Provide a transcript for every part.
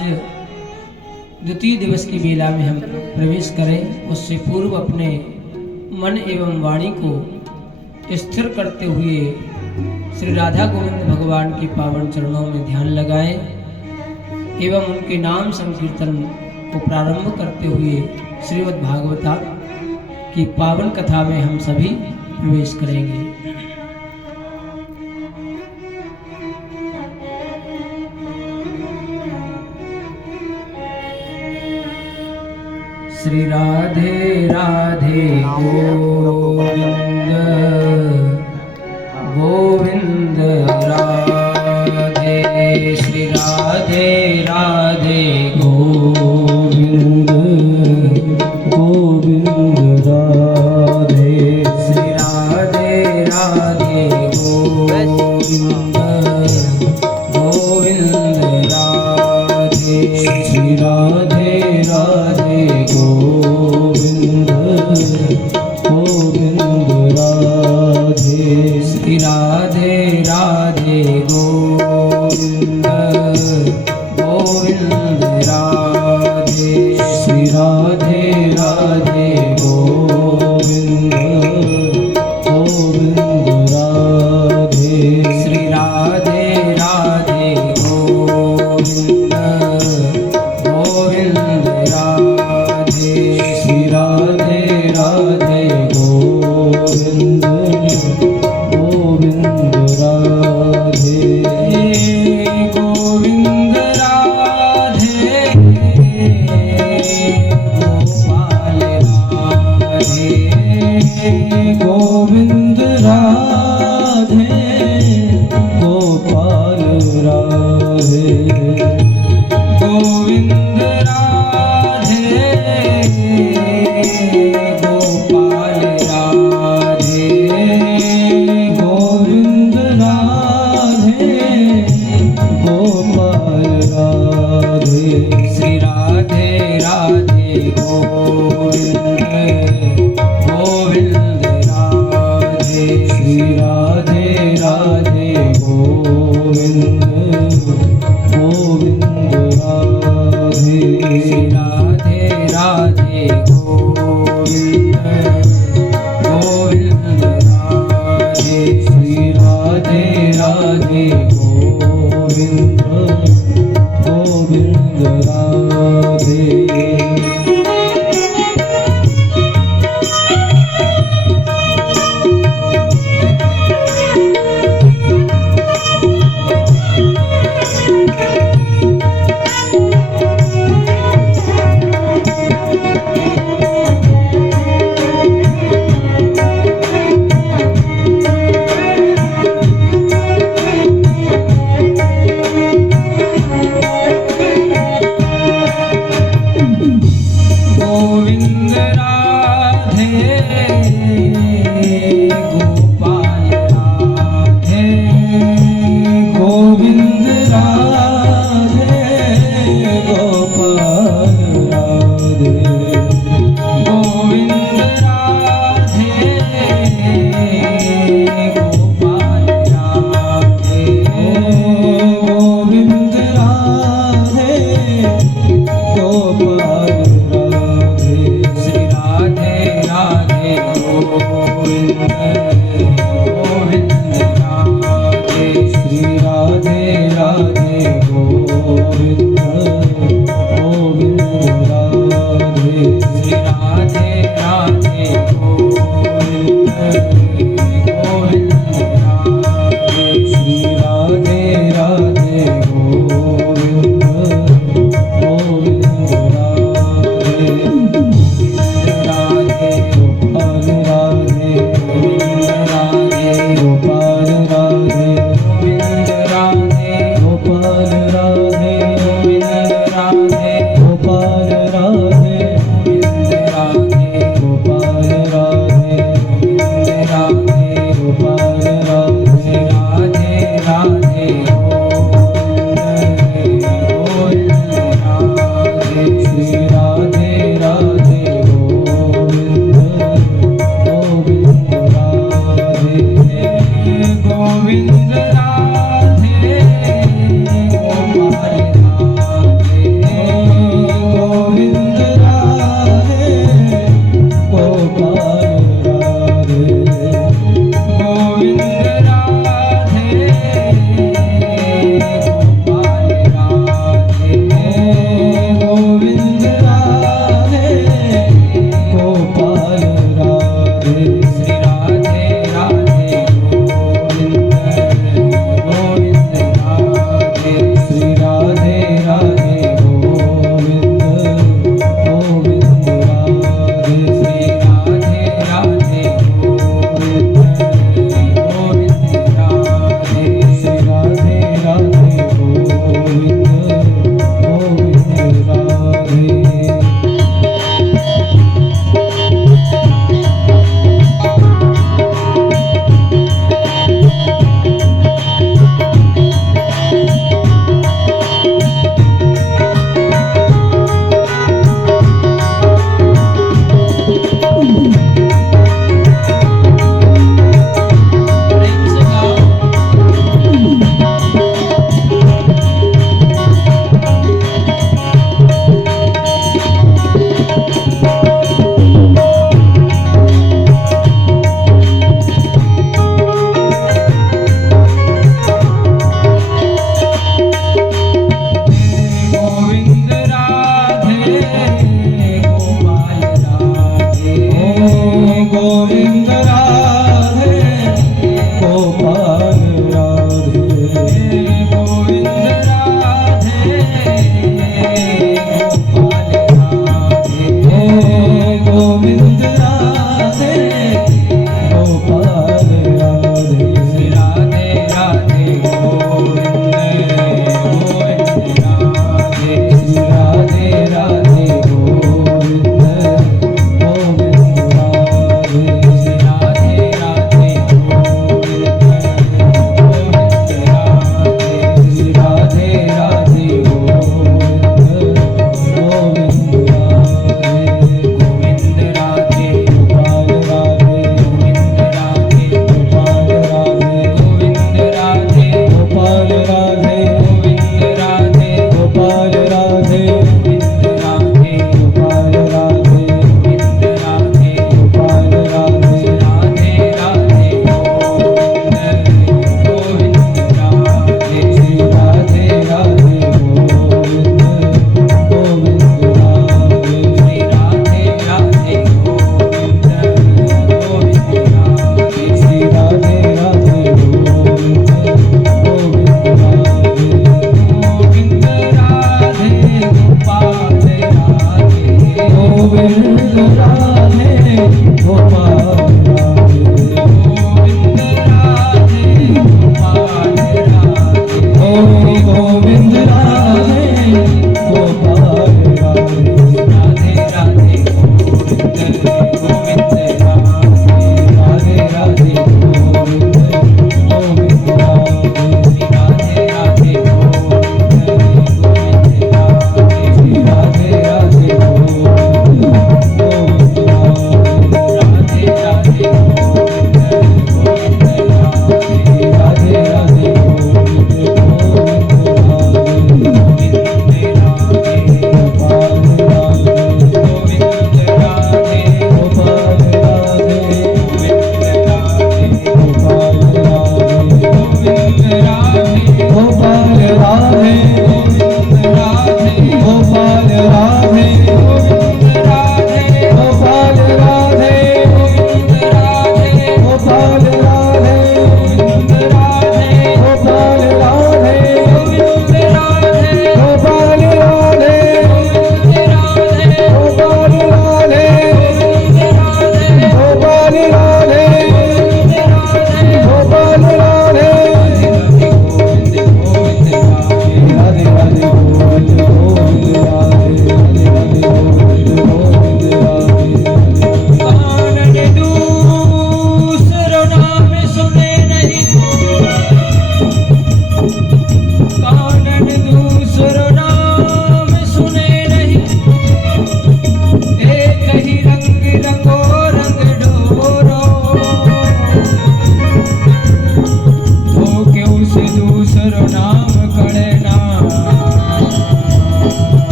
आज द्वितीय दिवस की बेला में हम प्रवेश करें, उससे पूर्व अपने मन एवं वाणी को स्थिर करते हुए श्री राधा गोविंद भगवान के पावन चरणों में ध्यान लगाएं एवं उनके नाम संकीर्तन को प्रारंभ करते हुए श्रीमद् भागवता की पावन कथा में हम सभी प्रवेश करेंगे। श्री राधे राधे गोविंद गोविंद राधे, श्री राधे राधे गोविंद गोविंद राधे, श्री राधे राधे गोविंद गोविंद राधे, श्री राधे राधे गोविंद गोविंद राधे, श्री राधे राधे गोविंद गोविंद राधे, श्री राधे राधे गोविंद गोविंद राधे, श्री राधे राधे गोविंद गोविंद राधे, श्री राधे राधे गोविंद गोविंद राधे, गोविंद राधे गोपाल राधे, गोविंद राधे गोपाल राधे, राधे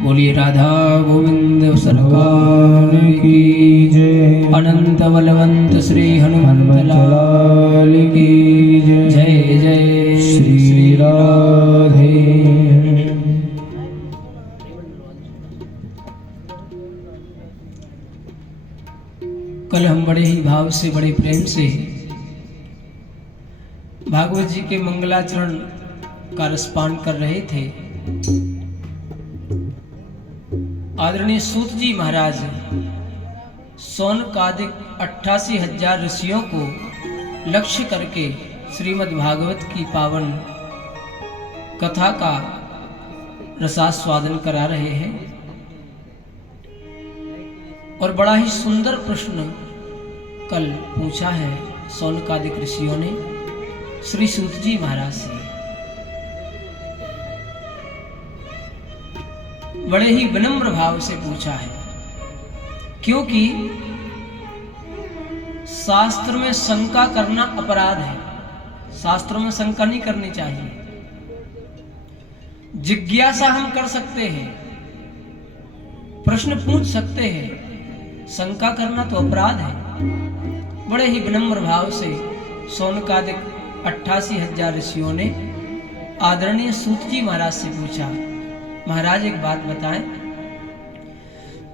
बोलिए राधा गोविंद सरकार की जय। अनंत बलवंत श्री हनुमत लाल की जय। जय जय श्री राधे। कल हम बड़े ही भाव से, बड़े प्रेम से भागवत जी के मंगलाचरण का रसपान कर रहे थे। आदरणीय सूत जी महाराज सौनकादिक 88,000 ऋषियों को लक्ष्य करके श्रीमद् भागवत की पावन कथा का रसास्वादन करा रहे हैं। और बड़ा ही सुंदर प्रश्न कल पूछा है सौनकादिक ऋषियों ने श्री सूत जी महाराज से। बड़े ही विनम्र भाव से पूछा है, क्योंकि शास्त्र में शंका करना अपराध है। शास्त्रों में शंका नहीं करनी चाहिए। जिज्ञासा हम कर सकते हैं, प्रश्न पूछ सकते हैं, शंका करना तो अपराध है। बड़े ही विनम्र भाव से सौनकादिक 88,000 ऋषियों ने आदरणीय सूत जी महाराज से पूछा, महाराज एक बात बताएं,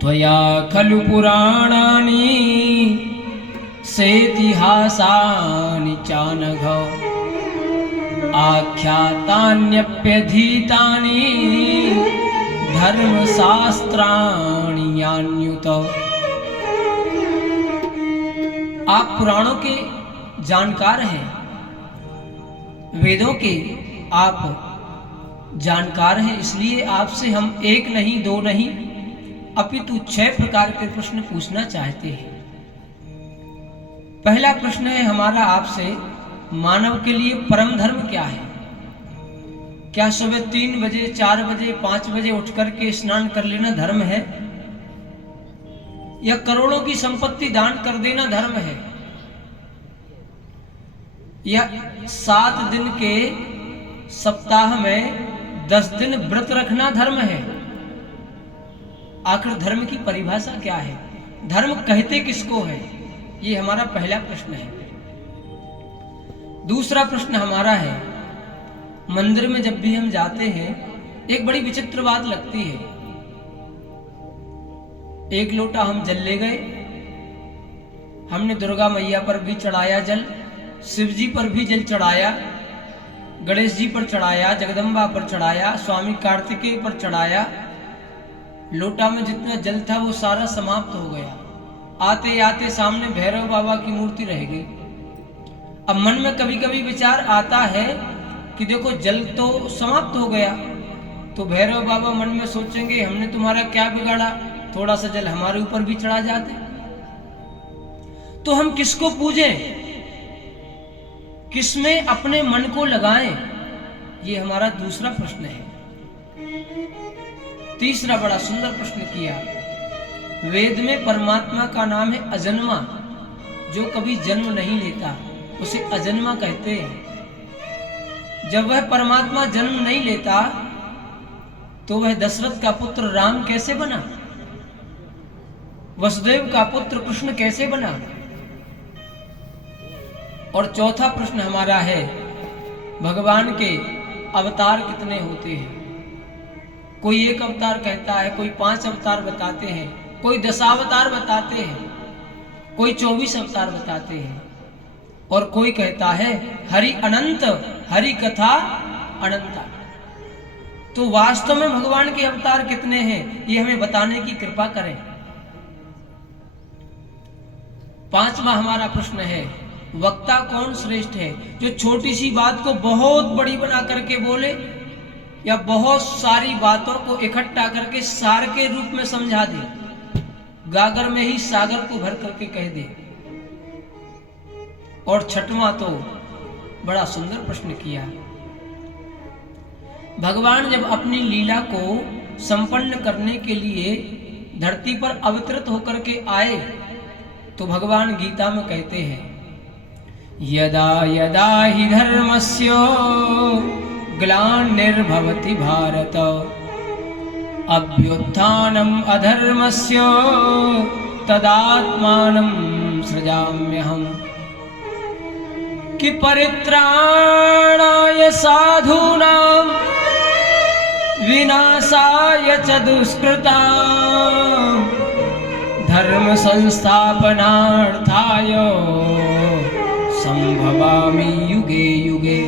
त्वया खलु पुराणानि सेतिहासानि चानघ आख्यातान्यप्यधीतानि धर्मशास्त्राणि यान्युत। आप पुराणों के जानकार हैं, वेदों के आप जानकार हैं, इसलिए आपसे हम एक नहीं, दो नहीं, अपितु 6 प्रकार के प्रश्न पूछना चाहते हैं। पहला प्रश्न है हमारा आपसे, मानव के लिए परम धर्म क्या है? क्या सुबह 3 बजे, 4 बजे, 5 बजे उठ करके स्नान कर लेना धर्म है? या करोड़ों की संपत्ति दान कर देना धर्म है? या 7 दिन के सप्ताह में 10 दिन व्रत रखना धर्म है? आखिर धर्म की परिभाषा क्या है? धर्म कहते किसको है? ये हमारा पहला प्रश्न है। दूसरा प्रश्न हमारा है, मंदिर में जब भी हम जाते हैं एक बड़ी विचित्र बात लगती है। एक लोटा हम जल ले गए, हमने दुर्गा मैया पर भी चढ़ाया जल, शिव जी पर भी जल चढ़ाया, गणेश जी पर चढ़ाया, जगदम्बा पर चढ़ाया, स्वामी कार्तिकेय पर चढ़ाया। लोटा में जितना जल था वो सारा समाप्त हो गया। आते आते सामने भैरव बाबा की मूर्ति रह गई। अब मन में कभी कभी विचार आता है कि देखो जल तो समाप्त हो गया, तो भैरव बाबा मन में सोचेंगे हमने तुम्हारा क्या बिगाड़ा, थोड़ा सा जल हमारे ऊपर भी चढ़ा जाते। तो हम किसको पूजें, किसमें अपने मन को लगाएं, ये हमारा दूसरा प्रश्न है। तीसरा बड़ा सुंदर प्रश्न किया, वेद में परमात्मा का नाम है अजन्मा, जो कभी जन्म नहीं लेता उसे अजन्मा कहते हैं। जब वह परमात्मा जन्म नहीं लेता तो वह दशरथ का पुत्र राम कैसे बना, वसुदेव का पुत्र कृष्ण कैसे बना? और चौथा प्रश्न हमारा है, भगवान के अवतार कितने होते हैं? कोई 1 अवतार कहता है, कोई 5 अवतार बताते हैं, कोई 10 अवतार बताते हैं, कोई 24 अवतार बताते हैं, और कोई कहता है हरि अनंत, हरि कथा अनंता। तो वास्तव में भगवान के अवतार कितने हैं ये हमें बताने की कृपा करें। 5वां हमारा प्रश्न है, वक्ता कौन श्रेष्ठ है, जो छोटी सी बात को बहुत बड़ी बना करके बोले या बहुत सारी बातों को इकट्ठा करके सार के रूप में समझा दे, गागर में ही सागर को भर करके कह दे। और 6वां तो बड़ा सुंदर प्रश्न किया, भगवान जब अपनी लीला को संपन्न करने के लिए धरती पर अवतरित होकर के आए तो भगवान गीता में कहते हैं, यदा यदा हि धर्मस्य ग्लानिर्भवति भारत अभ्युत्थानम् अधर्मस्य तदात्मानं सृजाम्यहम्। कि परित्राणाय साधूनां विनाशाय च दुष्कृतां धर्म संस्थापनार्थाय संभवामि युगे युगे।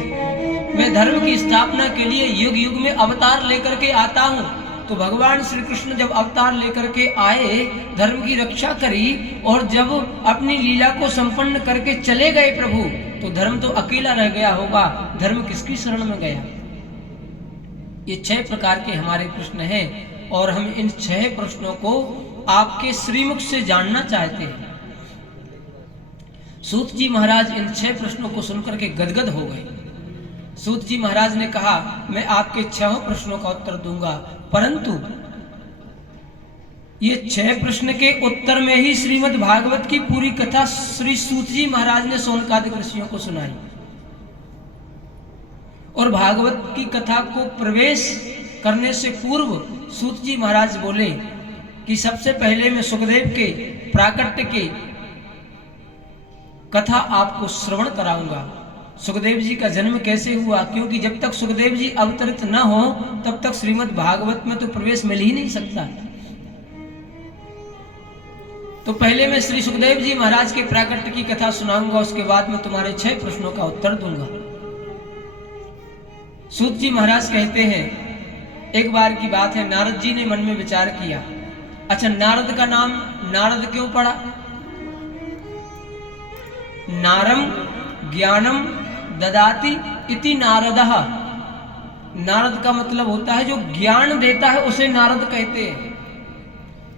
मैं धर्म की स्थापना के लिए युग युग में अवतार लेकर के आता हूँ। तो भगवान श्री कृष्ण जब अवतार लेकर के आए, धर्म की रक्षा करी, और जब अपनी लीला को संपन्न करके चले गए प्रभु, तो धर्म तो अकेला रह गया होगा, धर्म किसकी शरण में गया? ये 6 प्रकार के हमारे प्रश्न हैं और हम इन 6 प्रश्नों को आपके श्रीमुख से जानना चाहते हैं। सूत जी महाराज इन 6 प्रश्नों को सुनकर के गदगद हो गए। सूत जी महाराज ने कहा, मैं आपके 6 प्रश्नों का उत्तर दूंगा, परंतु ये 6 प्रश्न के उत्तर में ही श्रीमद् भागवत की पूरी कथा श्री सूत जी महाराज ने शौनकादिक ऋषियों को सुनाई। और भागवत की कथा को प्रवेश करने से पूर्व सूत जी महाराज बोले कि सबसे पहले मैं सुखदेव के प्राकट्य के कथा आपको श्रवण कराऊंगा। सुखदेव जी का जन्म कैसे हुआ, क्योंकि जब तक सुखदेव जी अवतरित न हो तब तक श्रीमद् भागवत में तो प्रवेश मिल ही नहीं सकता। तो पहले मैं श्री सुखदेव जी महाराज के प्राकट्य की कथा सुनाऊंगा, उसके बाद मैं तुम्हारे 6 प्रश्नों का उत्तर दूंगा। सूत जी महाराज कहते हैं, एक बार की बात है, नारद जी ने मन में विचार किया, अच्छा नारद का नाम नारद क्यों पड़ा? नारम ज्ञानम ददाति इति नारदः। नारद का मतलब होता है जो ज्ञान देता है उसे नारद कहते हैं,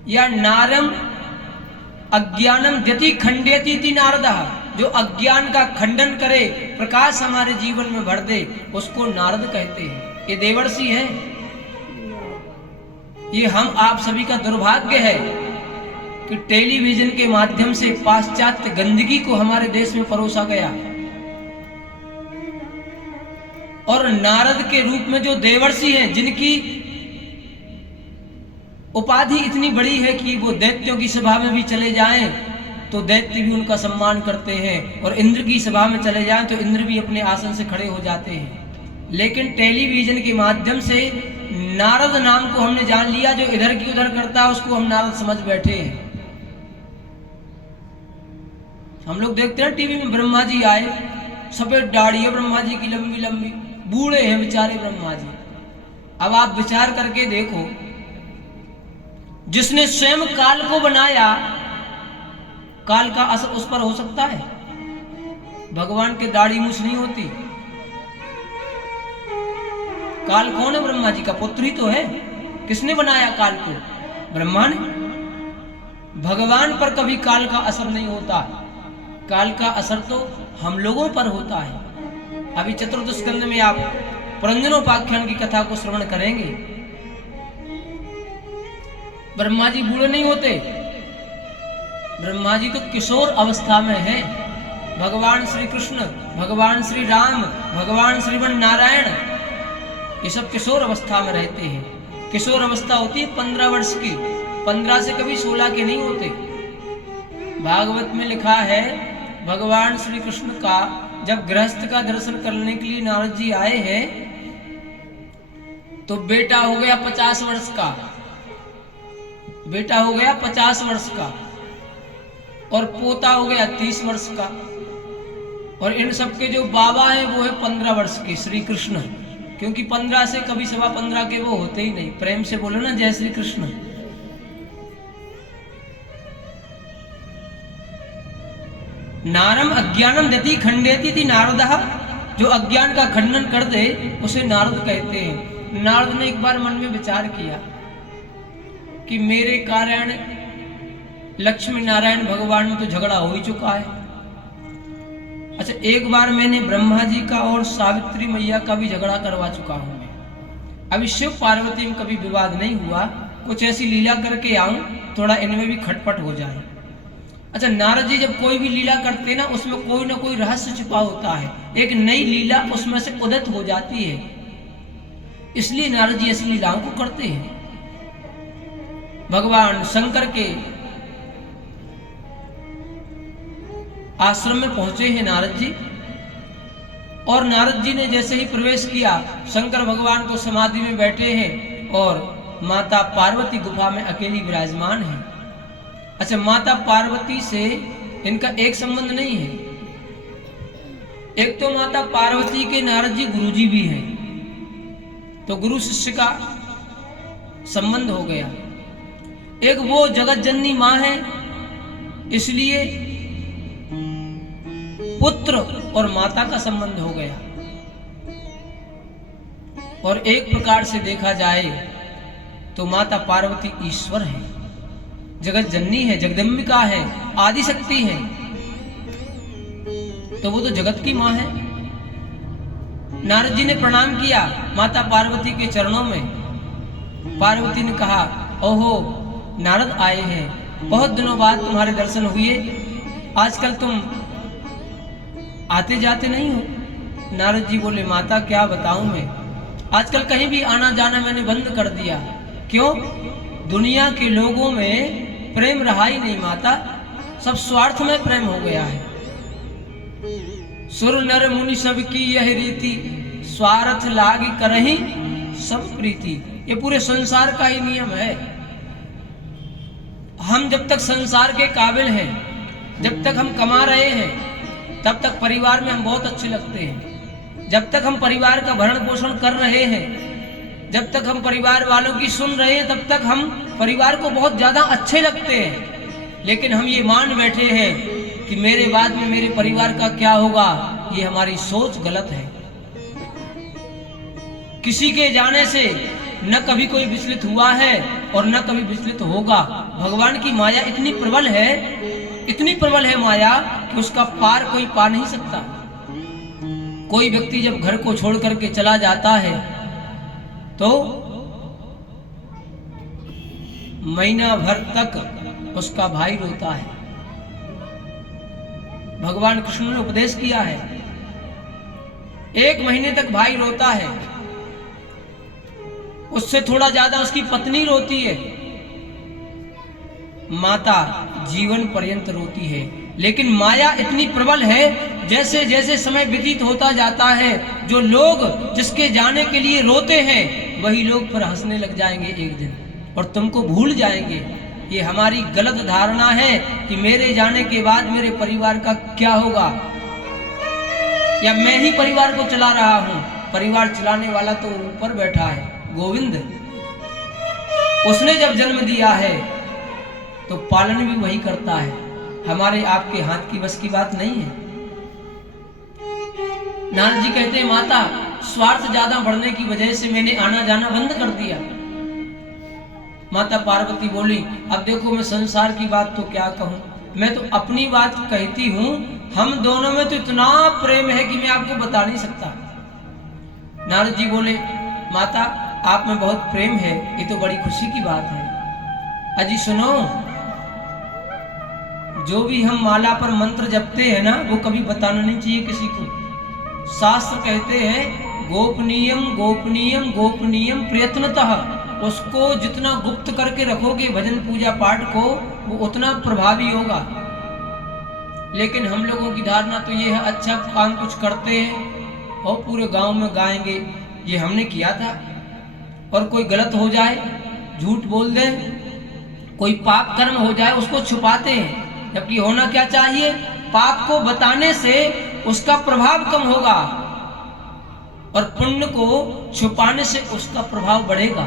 या नारम अज्ञानम द्यति खंडयति इति नारदः, जो अज्ञान का खंडन करे, प्रकाश हमारे जीवन में भर दे, उसको नारद कहते हैं। ये देवर्षि है। ये हम आप सभी का दुर्भाग्य है कि टेलीविजन के माध्यम से पाश्चात्य गंदगी को हमारे देश में परोसा गया। और नारद के रूप में जो देवर्षि हैं, जिनकी उपाधि इतनी बड़ी है कि वो दैत्यों की सभा में भी चले जाएं तो दैत्य भी उनका सम्मान करते हैं, और इंद्र की सभा में चले जाएं तो इंद्र भी अपने आसन से खड़े हो जाते हैं। लेकिन टेलीविजन के माध्यम से नारद नाम को हमने जान लिया, जो इधर की उधर करता है उसको हम नारद समझ बैठे हैं। हम लोग देखते हैं टीवी में ब्रह्मा जी आए, सफेद दाढ़ी है ब्रह्मा जी की लंबी लंबी, बूढ़े हैं बेचारे ब्रह्मा जी। अब आप विचार करके देखो, जिसने स्वयं काल को बनाया, काल का असर उस पर हो सकता है? भगवान के दाढ़ी मूछ नहीं होती। काल कौन है? ब्रह्मा जी का पुत्र ही तो है। किसने बनाया काल को? ब्रह्मा ने। भगवान पर कभी काल का असर नहीं होता, काल का असर तो हम लोगों पर होता है। अभी चतुर्थ स्कंद में आप पुरंजनोपाख्यान की कथा को श्रवण करेंगे। ब्रह्मा जी बूढ़े नहीं होते, ब्रह्मा जी तो किशोर अवस्था में है। भगवान श्री कृष्ण, भगवान श्री राम, भगवान श्रीमन नारायण, ये सब किशोर अवस्था में रहते हैं। किशोर अवस्था होती है 15 वर्ष की, 15 से कभी 16 के नहीं होते। भागवत में लिखा है, भगवान श्री कृष्ण का जब गृहस्थ का दर्शन करने के लिए नारद जी आए हैं तो बेटा हो गया 50 वर्ष का, बेटा हो गया 50 वर्ष का, और पोता हो गया 30 वर्ष का, और इन सबके जो बाबा हैं वो है 15 वर्ष के श्री कृष्ण, क्योंकि 15 से कभी 15.25 के वो होते ही नहीं। प्रेम से बोलो ना जय श्री कृष्ण। नारम अज्ञानम दति खंडेति थी नारदः, जो अज्ञान का खंडन कर दे उसे नारद कहते हैं। नारद ने एक बार मन में विचार किया कि मेरे कारण लक्ष्मी नारायण भगवान में तो झगड़ा हो ही चुका है। अच्छा, एक बार मैंने ब्रह्मा जी का और सावित्री मैया का भी झगड़ा करवा चुका हूं मैं। अभी शिव पार्वती में कभी विवाद नहीं हुआ, कुछ ऐसी लीला करके आऊं थोड़ा इनमें भी खटपट हो जाए। अच्छा, नारद जी जब कोई भी लीला करते ना उसमें कोई ना कोई रहस्य छिपा होता है, एक नई लीला उसमें से उदित हो जाती है, इसलिए नारद जी ऐसी लीलाओं को करते हैं। भगवान शंकर के आश्रम में पहुंचे हैं नारद जी, और नारद जी ने जैसे ही प्रवेश किया, शंकर भगवान तो समाधि में बैठे हैं और माता पार्वती गुफा में अकेली विराजमान है। अच्छा, माता पार्वती से इनका एक संबंध नहीं है। एक तो माता पार्वती के नारद जी गुरुजी भी हैं, तो गुरु शिष्य का संबंध हो गया। एक वो जगत जननी मां है, इसलिए पुत्र और माता का संबंध हो गया। और एक प्रकार से देखा जाए तो माता पार्वती ईश्वर है, जगत जननी है, जगदम्बिका है, आदि शक्ति है, तो वो तो जगत की मां है। नारद जी ने प्रणाम किया माता पार्वती के चरणों में। पार्वती ने कहा, ओहो नारद आए हैं, बहुत दिनों बाद तुम्हारे दर्शन हुए, आजकल तुम आते जाते नहीं हो। नारद जी बोले, माता क्या बताऊं मैं, आजकल कहीं भी आना जाना मैंने बंद कर दिया। क्यों? दुनिया के लोगों में प्रेम रहा ही नहीं माता, सब स्वार्थ में प्रेम हो गया है। सुर नर मुनि सब की यह रीति, स्वार्थ लाग करहि सब प्रीति। ये पूरे संसार का ही नियम है। हम जब तक संसार के काबिल हैं, जब तक हम कमा रहे हैं, तब तक परिवार में हम बहुत अच्छे लगते हैं। जब तक हम परिवार का भरण पोषण कर रहे हैं, जब तक हम परिवार वालों की सुन रहे हैं, तब तक हम परिवार को बहुत ज्यादा अच्छे लगते हैं। लेकिन हम ये मान बैठे हैं कि मेरे बाद में मेरे परिवार का क्या होगा, ये हमारी सोच गलत है। किसी के जाने से न कभी कोई विचलित हुआ है और न कभी विचलित होगा। भगवान की माया इतनी प्रबल है, इतनी प्रबल है माया कि उसका पार कोई पा नहीं सकता। कोई व्यक्ति जब घर को छोड़ करके चला जाता है तो महीना भर तक उसका भाई रोता है। भगवान कृष्ण ने उपदेश किया है, 1 महीने तक भाई रोता है, उससे थोड़ा ज्यादा उसकी पत्नी रोती है, माता जीवन पर्यंत रोती है। लेकिन माया इतनी प्रबल है, जैसे जैसे समय व्यतीत होता जाता है, जो लोग जिसके जाने के लिए रोते हैं वही लोग फिर हंसने लग जाएंगे एक दिन और तुमको भूल जाएंगे। ये हमारी गलत धारणा है कि मेरे जाने के बाद मेरे परिवार का क्या होगा, या मैं ही परिवार को चला रहा हूं। परिवार चलाने वाला तो ऊपर बैठा है, गोविंद। उसने जब जन्म दिया है तो पालन भी वही करता है, हमारे आपके हाथ की बस की बात नहीं है। नारद जी कहते हैं, माता स्वार्थ ज्यादा बढ़ने की वजह से मैंने आना जाना बंद कर दिया। माता पार्वती बोली, अब देखो मैं संसार की बात तो क्या कहूं, मैं तो अपनी बात कहती हूं। हम दोनों में तो इतना प्रेम है कि मैं आपको बता नहीं सकता। नारद जी बोले, माता आप में बहुत प्रेम है, ये तो बड़ी खुशी की बात है। अजी सुनो, जो भी हम माला पर मंत्र जपते हैं ना, वो कभी बताना नहीं चाहिए किसी को। शास्त्र कहते हैं, गोपनीयम गोपनीयम गोपनीयम प्रयत्नतः। उसको जितना गुप्त करके रखोगे भजन पूजा पाठ को, वो उतना प्रभावी होगा। लेकिन हम लोगों की धारणा तो ये है, अच्छा काम कुछ करते हैं और पूरे गांव में गाएंगे ये हमने किया था, और कोई गलत हो जाए, झूठ बोल दे, कोई पाप कर्म हो जाए, उसको छुपाते हैं। जबकि होना क्या चाहिए, पाप को बताने से उसका प्रभाव कम होगा और पुण्य को छुपाने से उसका प्रभाव बढ़ेगा।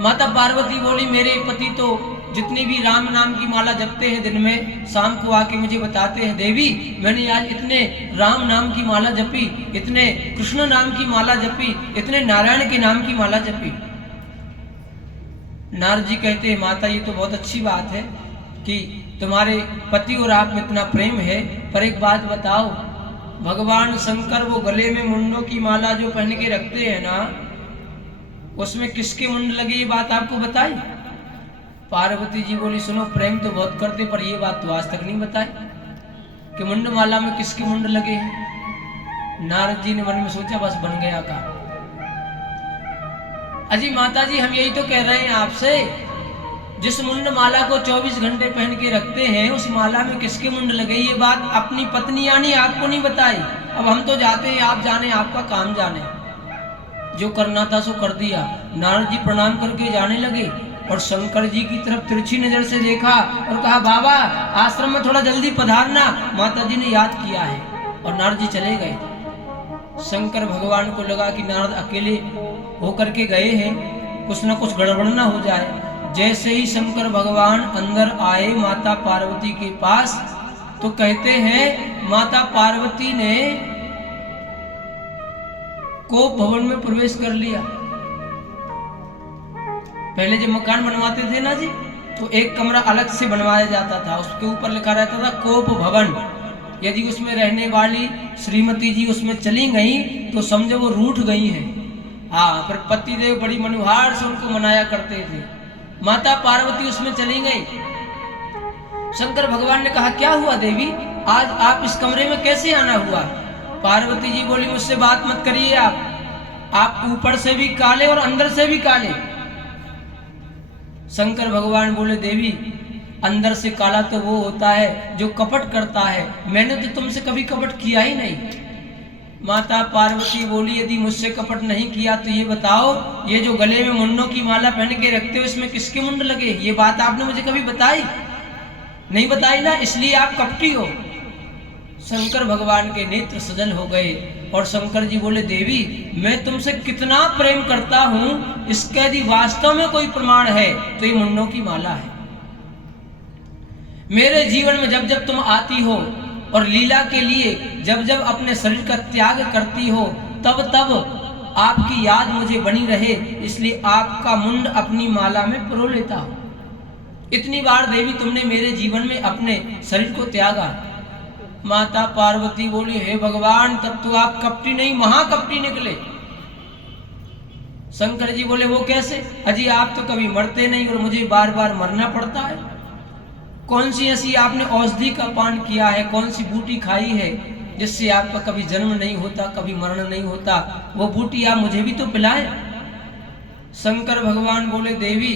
माता पार्वती बोली, मेरे पति तो जितनी भी राम नाम की माला जपते हैं दिन में, शाम को आके मुझे बताते हैं, देवी मैंने आज इतने राम नाम की माला जपी, इतने कृष्ण नाम की माला जपी, इतने नारायण के नाम की माला जपी। नारद जी कहते हैं, माता ये तो बहुत अच्छी बात है कि तुम्हारे पति और आप में इतना प्रेम है, पर एक बात बताओ, भगवान शंकर वो गले में मुंडों की माला जो पहन के रखते हैं ना, उसमें किसके मुंड लगे, ये बात आपको बताई? पार्वती जी बोली, सुनो प्रेम तो बहुत करते, पर ये बात तो आज तक नहीं बताई कि मुंड माला में किसके मुंड लगे हैं। नारद जी ने मन में सोचा, बस बन गया काम। अजी माता जी, हम यही तो कह रहे हैं आपसे, जिस मुंड माला को 24 घंटे पहन के रखते हैं, उस माला में किसके मुंड लगे, ये बात अपनी पत्नी यानी आपको नहीं बताई। अब हम तो जाते हैं, आप जाने, आपका काम जाने, जो करना था सो कर दिया। नारद जी प्रणाम करके जाने लगे और शंकर जी की तरफ तिरछी नजर से देखा और कहा, बाबा आश्रम में थोड़ा जल्दी पधारना, माता जी ने याद किया है। और नारद जी चले गए। शंकर भगवान को लगा कि नारद अकेले होकर के गए हैं, कुछ न कुछ गड़बड़ ना हो जाए। जैसे ही शंकर भगवान अंदर आए माता पार्वती के पास, तो कहते हैं माता पार्वती ने कोप भवन में प्रवेश कर लिया। पहले जब मकान बनवाते थे ना जी, तो एक कमरा अलग से बनवाया जाता था, उसके ऊपर लिखा रहता था कोप भवन। यदि उसमें रहने वाली श्रीमती जी उसमें चली गई तो समझो वो रूठ गई हैं। हाँ, पर पतिदेव बड़ी मनुहार से उनको मनाया करते थे। माता पार्वती उसमें चली गई। शंकर भगवान ने कहा, क्या हुआ देवी, आज आप इस कमरे में कैसे आना हुआ? पार्वती जी बोली, मुझसे बात मत करिए आप ऊपर से भी काले और अंदर से भी काले। शंकर भगवान बोले, देवी अंदर से काला तो वो होता है जो कपट करता है, मैंने तो तुमसे कभी कपट किया ही नहीं। माता पार्वती बोली, यदि मुझसे कपट नहीं किया तो ये बताओ, ये जो गले में मुंडों की माला पहन के रखते हो, इसमें किसके मुंड लगे? ये बात आपने मुझे कभी बताई नहीं? बताई ना, इसलिए आप कपटी हो। शंकर भगवान के नेत्र सजल हो गए और शंकर जी बोले, देवी मैं तुमसे कितना प्रेम करता हूं, इसका यदि वास्तव में कोई प्रमाण है तो ये मुंडों की माला है। मेरे जीवन में जब जब तुम आती हो और लीला के लिए जब जब अपने शरीर का त्याग करती हो, तब तब आपकी याद मुझे बनी रहे, इसलिए आपका मुंड अपनी माला में पिरो लेता हूं। इतनी बार देवी तुमने मेरे जीवन में अपने शरीर को त्यागा। माता पार्वती बोली, हे भगवान, तब तो आप कपटी नहीं महाकपटी निकले। शंकर जी बोले, वो कैसे? अजी आप तो कभी मरते नहीं और मुझे बार बार मरना पड़ता है। कौन सी ऐसी आपने औषधि का पान किया है, कौन सी बूटी खाई है जिससे आपका कभी जन्म नहीं होता, कभी मरण नहीं होता, वो बूटी आप मुझे भी तो पिलाए। शंकर भगवान बोले, देवी